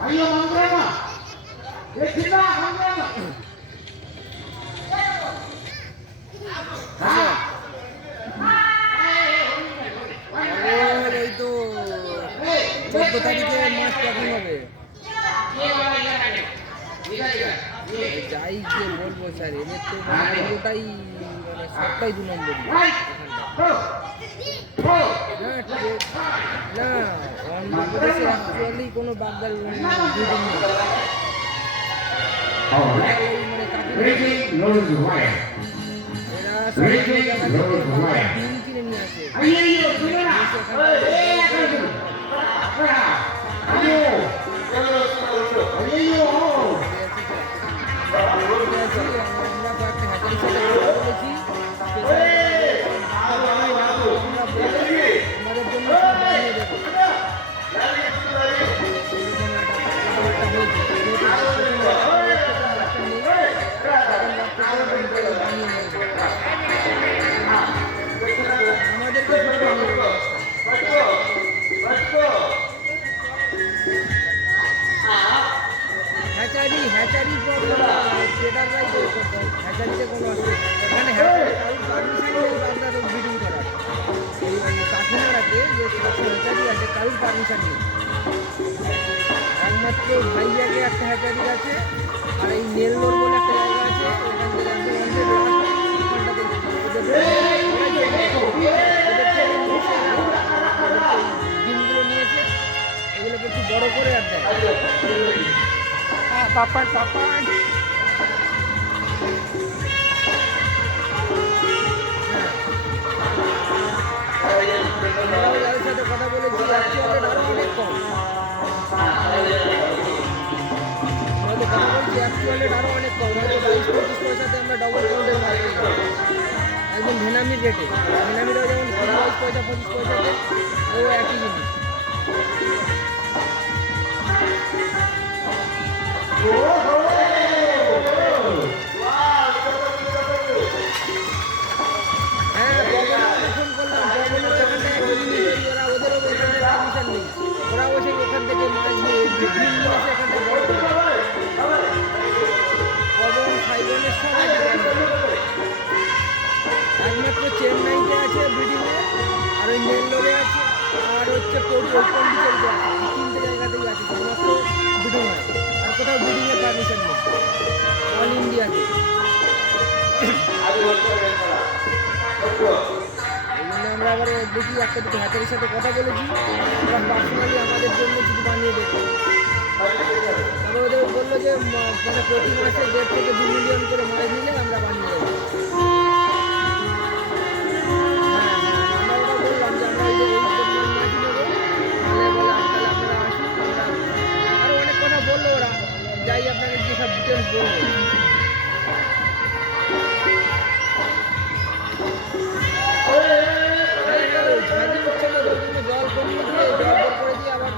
아니요, 망그라마. 예, 진다, 망그라마. এই তো 14 তারিখে মাছ প্যাকিং হবে। যাই যে বলবো স্যার, এদের তো পুরোটাই মানে সবটাই 2 নম্বর। না অন্ধ্রপ্রদেশে অ্যাকচুয়ালি কোনো বাগদার মানে ডিম কিনে নিয়ে আসে। আমরা কয়েকটা হ্যাচারির সাথে কথা বলেছি, আমাদের জন্য বানিয়ে দেবো। হ্যাচারি ট্রেডাররাই হ্যাচারিতে কোনো এখানে কারোর পারমিশন নেই আপনার ব্রিডিং করার। এই কাকিনাড়াতে যে 700 হ্যাচারি আছে কারোর পারমিশন নেই, একমাত্র ভাইয়াকে একটা হ্যাচারি আছে আর এই নেল্লোর বলে একটা জায়গা আছে, এখান থেকে ডিমগুলো নিয়েছে, এগুলোকে একটু বড় করে আর দেয়। পাপান পাপান যাদের সাথে কথা বলেছি অ্যাকচুয়ালি আরো অনেক কম, কথা বলছি অ্যাকচুয়ালি আরো অনেক কম, 22-25 পয়সাতে আমরা ডবল কাউন্টের মাছ একদম ভেনামির রেটে। ভেনামিরও যেমন 22 পয়সা 25 পয়সাতে, ও একই জিনিস। একমাত্র চেন্নাইতে আছে ব্রিডিংয়ে, আর ওই নেল্লোরে আছে, আর হচ্ছে পন্ডিচেরিতে আছে। এই 3টে জায়গাতেই আছে শুধুমাত্র ব্রিডিং হয়, আর কোথাও ব্রিডিংয়ের পারমিশন নেই অল ইন্ডিয়াতে। এই জন্য আমরা আবার দেখি একটা দুটো হ্যাচারির সাথে কথা বলেছি, ওরা পার্সোনালি আমাদের জন্য কিছু বানিয়ে দেবে। তবে ওদের বললো যে মানে প্রতি মাসে 1.5 থেকে 2 মিলিয়ন করে মাছ নিলে আমরা বানিয়ে দেবো। আমরা ওটা বললাম যে আমরা এই পরিমাণ মাছ নেবো, বলে তাহলে আপনারা আসুন। আরও অনেক কথা বললো ওরা, যাই আপনাকে কি সব ডিটেলস বলবো। জল কমিয়ে দিয়ে জল বের করে দিয়ে আবার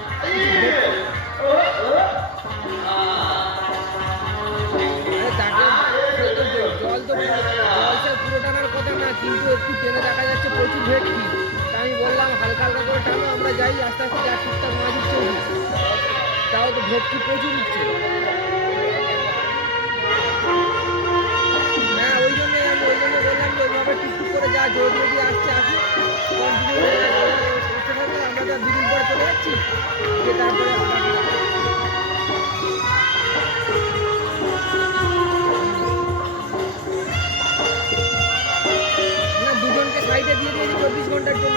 জল তো জলটা পুরো টানার কথা না, কিন্তু একটু টেনে দেখা যাচ্ছে প্রচুর ভেটকি। তা আমি বললাম হালকা হালকা করে টানো, আমরা যাই আস্তে আস্তে 1 সপ্তাহ মাছ উঠছে, তাও তো ভেটকি প্রচুর উঠছে। হ্যাঁ ওই জন্য বললাম যে ওইভাবে টুকটুক করে যা জোর যদি আসছে আসুক, আমরা তো 2 দিন পরে চলে যাচ্ছি, তারপরে দুজনকে সাইডে দিয়ে দিয়েছি 24 ঘন্টার জন্য।